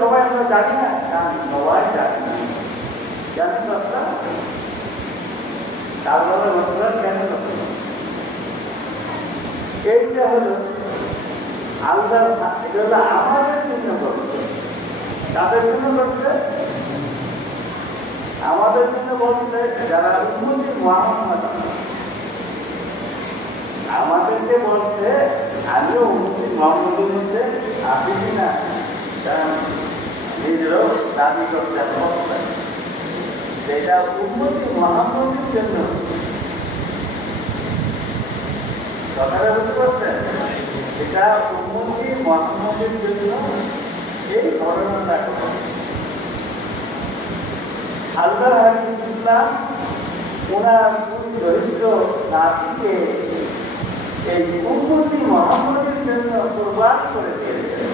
সবাই আমরা জানি না, জানি, সবাই জানি, জানি কথা তারপরে ঘটনা কেন ঘটনা এইটা হলো আল্লাহ, এটা হলো আমাদের জন্য করছে। তাদের জন্য করছে, আমাদের জন্য বলছে যারা উন্নতি মহাম্মদ, আমাদেরকে বলছে আমিও উন্নতি মহাম্মদের মধ্যে আসি কিনা নিজেরও দাবি করছে অবস্থায়, এটা উন্নতি মহাম্মদের জন্য। কথাটা বুঝতে পারছেন? এটা উন্নতি মহাম্মদের জন্য এই ঘটনাটা ঘটে। আল্লাহ ইসলাম ওনার দরিদ্র নাতিকে এই উন্নতি মহাম্মদের জন্য কুরবান করে দিয়েছেন।